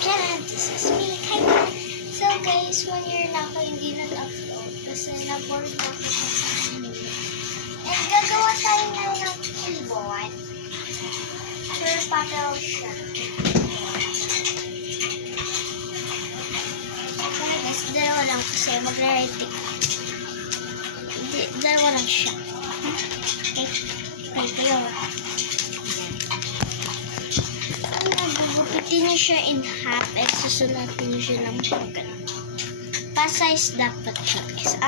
Janet, this is me, Kaya. So guys, 1 year na ako hindi nag-upload kasi na-bored na ako sa anime. And gagawa tayo na ng keyboard. Sure, papel siya. Okay guys, dalawa lang kasi magre-writing. Dalawa lang siya. Okay, kayo. Gugupitin niyo siya in half at susulatin niyo siya ng pagkano. Pa-size dapat siya guys.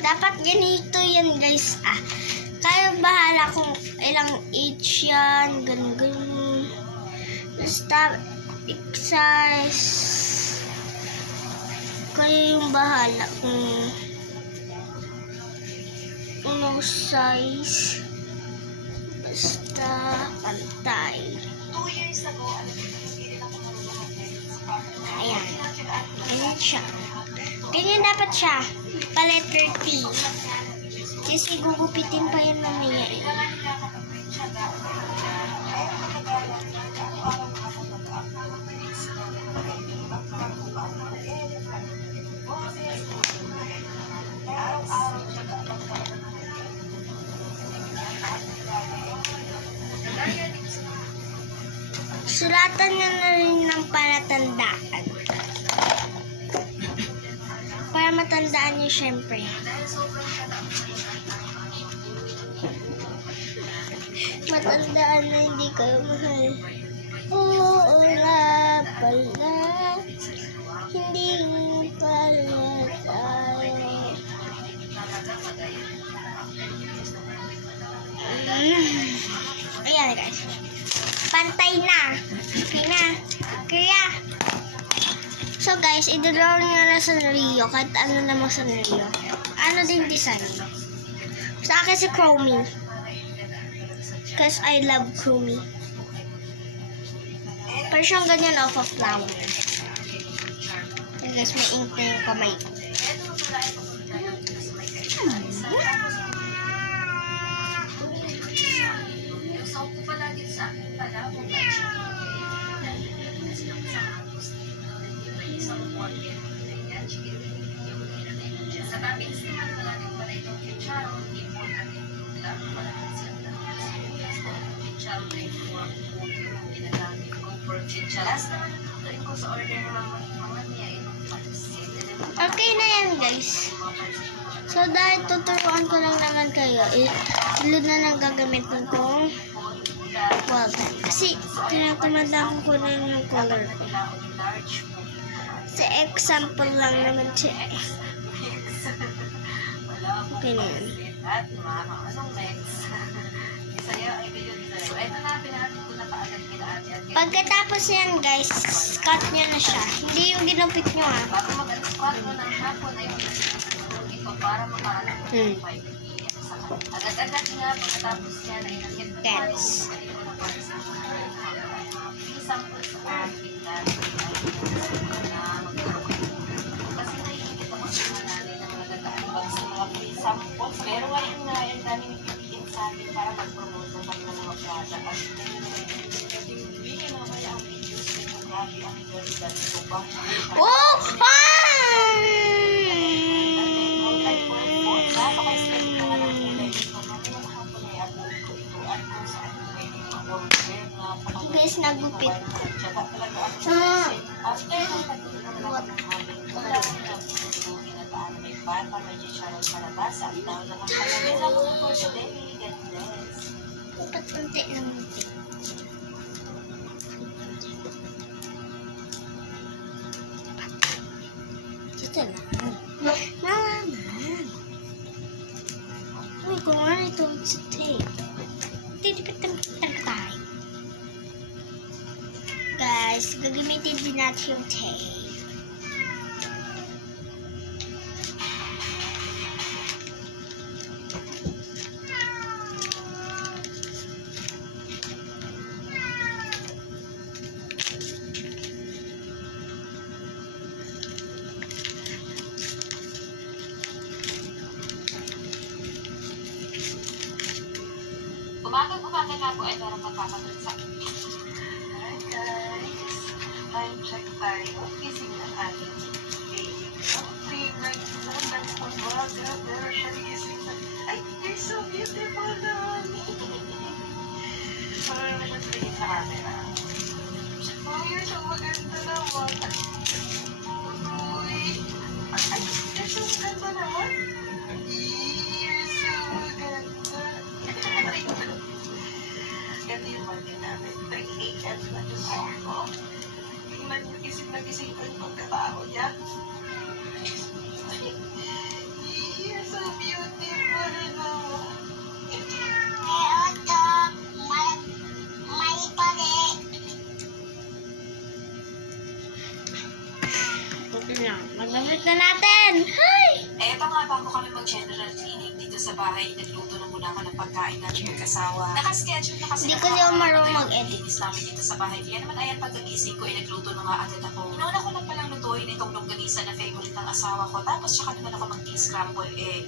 Dapat ganito yan guys. Kayo bahala kung ilang inch yan. Ganun. Basta size. Kayo yung bahala kung anong size. Basta pantay. 2 years ago, Ayan. Ganyan siya. Ganyan dapat siya. Pa-letter T. Kasi gugupitin pa yun mamaya eh. Sulatan niya na rin ng palatandaan. Para matandaan niyo syempre. Matandaan na hindi kayo mahal. Oo nga pala. Hindi pala tayo. Ayan guys. Pantay na. Okay na. Kaya. So guys, i-draw nyo na sa Rio. Kahit ano namang sa Rio. Ano din design. Sa akin si Chromie. Because I love Chromie. Pero siyang ganyan off of flower. Okay guys, may ink na yung kamay ko. Okay na yan guys. So dahil tuturuan ko lang naman kayo, ilod na nang gagamitin kong kasi tinatamad ko na yung color ko. Sa example lang naman siya eh. Okay na yan. Pagkatapos yan guys, cut nyo na siya. Hindi yung ginupit nyo Agad-agad nga pagkatapos yan ay Cats. sample sa akin kasi nakikita ko sa namin ng mga nag-aambag sa mga free samples. Pero ngayon nga, yung daming pipiliin sa akin para mag-promote ng mga product. At hindi mamaya ang videos nito. Grabe ang qualidad nito ba? Oh! Guys, nagupit. Dapat unti lang unti. Dito lang. Nalaman. Uy, kung ano itong sa tape. Titipit-tipit tayo. Guys, gagamitin din natin yung tape. umaga nga po ay meron magpapatid sa Hi guys! Time check tayo. Gising ng ating baby. Ang favorite na ng umaga, pero siya gising na. Ay, you're so beautiful na! Parang naman siya sa sa camera. Oh, you're so maganda naman. Uy! Ay, you're so maganda naman. You're so maganda. Ganda yung morning namin. 3 a.m. na yung ako. Tingnan yung gising ko yung pagkatao niya. You're so beautiful naman. Okay na. Magamit na natin. Hi! Eh, ito nga bago kami mag-general cleaning dito sa bahay, nagluto na muna ako ng pagkain namin mag-asawa. Nakaschedule na kasi Hindi ko din marunong mag-edit. Linis namin dito sa bahay. Kaya naman ayan, pagkagising ko, nagluto na nga agad ako. Noon ako na palang lutuin itong longganisa na favorite ng asawa ko. Tapos tsaka naman ako mag-scramble egg.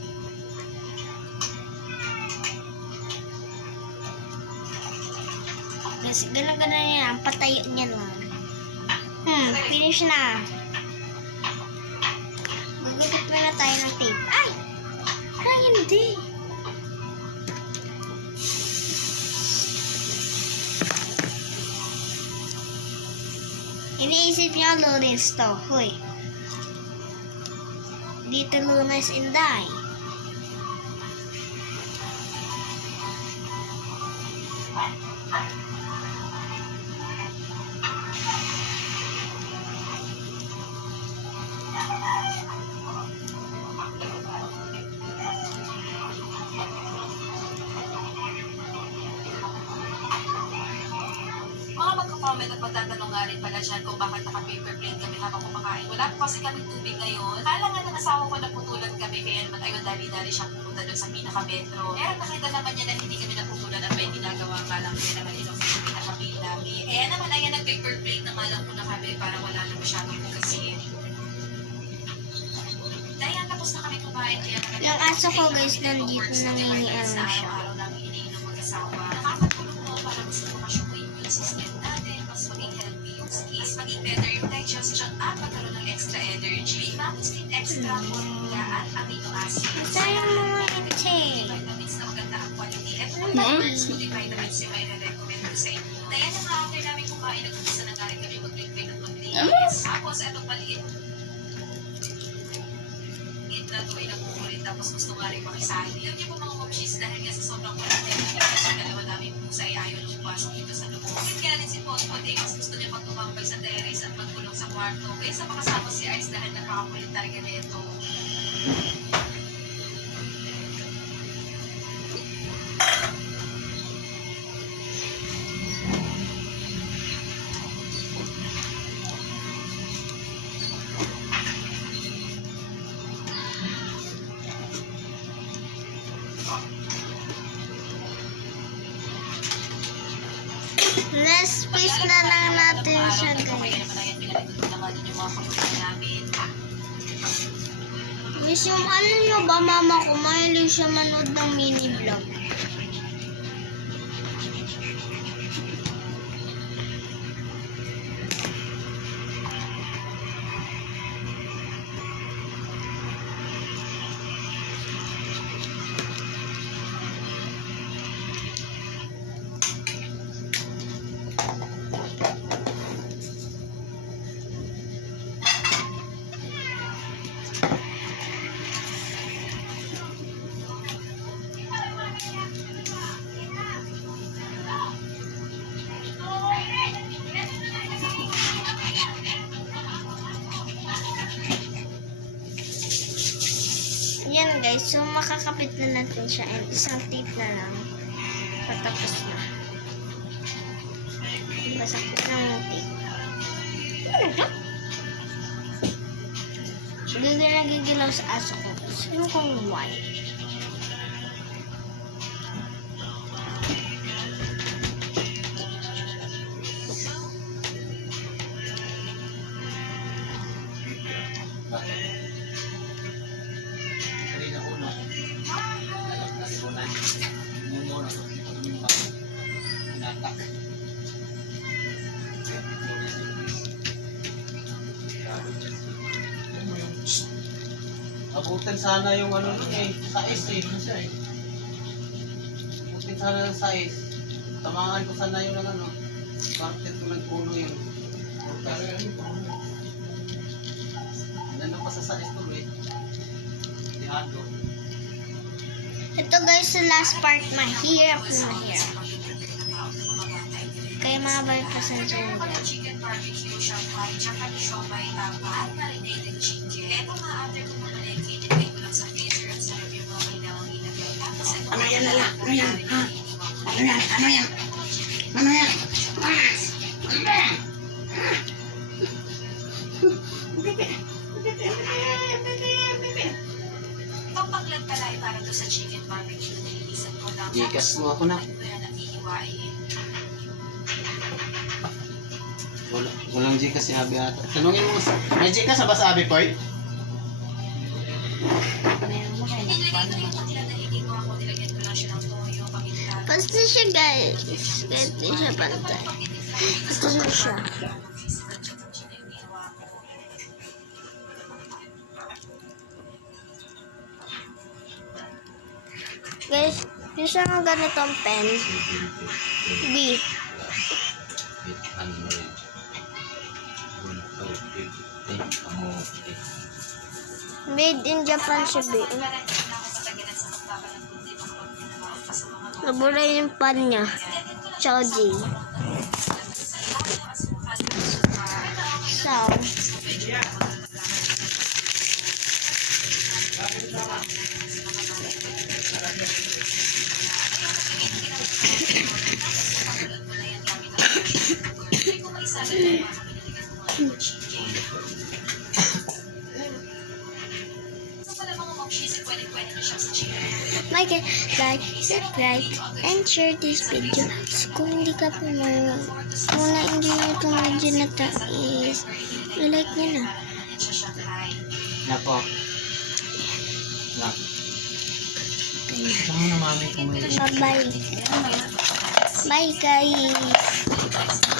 Kasi ganun-ganun yan. Patayo niya lang. Finish na. Gugupit muna tayo ng tape. Ay! Ay, hindi. Iniisip niya Lawrence to. Hoy. Dito Lunas Inday. Mga magko-comment at magtatanong nga rin pala dyan kung bakit naka-paper plate kami habang kumakain. Wala po kasi kami tubig ngayon. Kala nga ng asawa ko naputulan kami, kaya naman ayun, dali-dali siyang pumunta doon sa pinaka-metro. Pero nakita naman niya na hindi kami naputulan at may ginagawa nga lang, kaya naman ito sa pinaka-plate namin. Kaya naman ayan, nag-paper plate na nga lang muna kami para wala na masyadong hugasin. Dahil tapos na kami kumain, kaya naman Yung aso ko guys, nandito nangingialam siya. araw-araw namin iniinom mag-asawa. Nakakatulong mo para mas lumakas yung immune system natin, mas maging healthy yung skis, maging better yung digestion, at magkaroon ng extra energy. Tapos din extra moringa at amino acids. Sayang mga itse. Vitamins na maganda ang quality. At kung vitamins yung may recommend ko sa inyo. Kaya na nga after namin kumain, nag-umpisa na nga rin kami mag-liquid at mag-linis. Tapos itong maliit na to ay nagkukulit, tapos gusto nga rin pakisahin. Alam niyo po mga kopshis, dahil nga sa sobrang kulit kasi dalawa namin pusa ay ayaw na pumasok dito sa loob. Kahit kaya rin si Ponpon, mas gusto niya pagtumambay sa terrace at magkulong sa kwarto. Kaya sa makasama si Ice dahil nakakakulit talaga nito. Last piece na lang natin siya Kaya guys. naman ayan, pinalitutin na nga din yung mga kapatid namin. Miss, yung ano nyo ba mama ko, mahilig siya manood ng mini vlog. Yan guys, so makakapit na natin siya and isang tape na lang. Patapos na. Masakit na yung tape. Hindi na nagigilaw sa aso ko. Sino kung why? Abutin sana yung ano nun eh, sais eh, ano siya eh. Abutin sana yung sais. Tamaan ko sana yung ano, parted ko nagpuno yun. Nandun pa sa sais to eh. Tihado. Ito guys, sa last part, mahirap na mahirap. Kaya mga balik pasensya na guys. Chicken barbecue, shanghai, Japanese siomai, tapa, at marinated chicken. Kaya ito nga, after ko mamalengke, nilagay ko lang sa freezer at sarap yung mga kainawang ilagay. Tapos ito, Ano yan, Lala? Ano yan? Ha? Ano yan? Ano yan? Ano yan? Itong paglag pala ay para to sa chicken barbecue na nililisan ko lang. Gigas mo ako na. Ito yan ang iiwain. Walang Gcash si Abi ata. Tanungin mo, may Gcash ba sa Abi Poy? Nilagay ko yung takla na hiniwa ko, nilagyan ko lang siya ng toyo, paminta. Basta siya guys. Kahit di siya pantay. Ito na siya. Guys, yung siya nga ganitong pen. B. 850. Made in Japan siya, B. Nabura yung pan niya. Choji. So, like, subscribe, and share this video. So, kung hindi ka po kung na-enjoy nyo itong video na to is, i-like nyo na. Nako. Nak. Saan mo na mami kung may Bye-bye. Bye guys.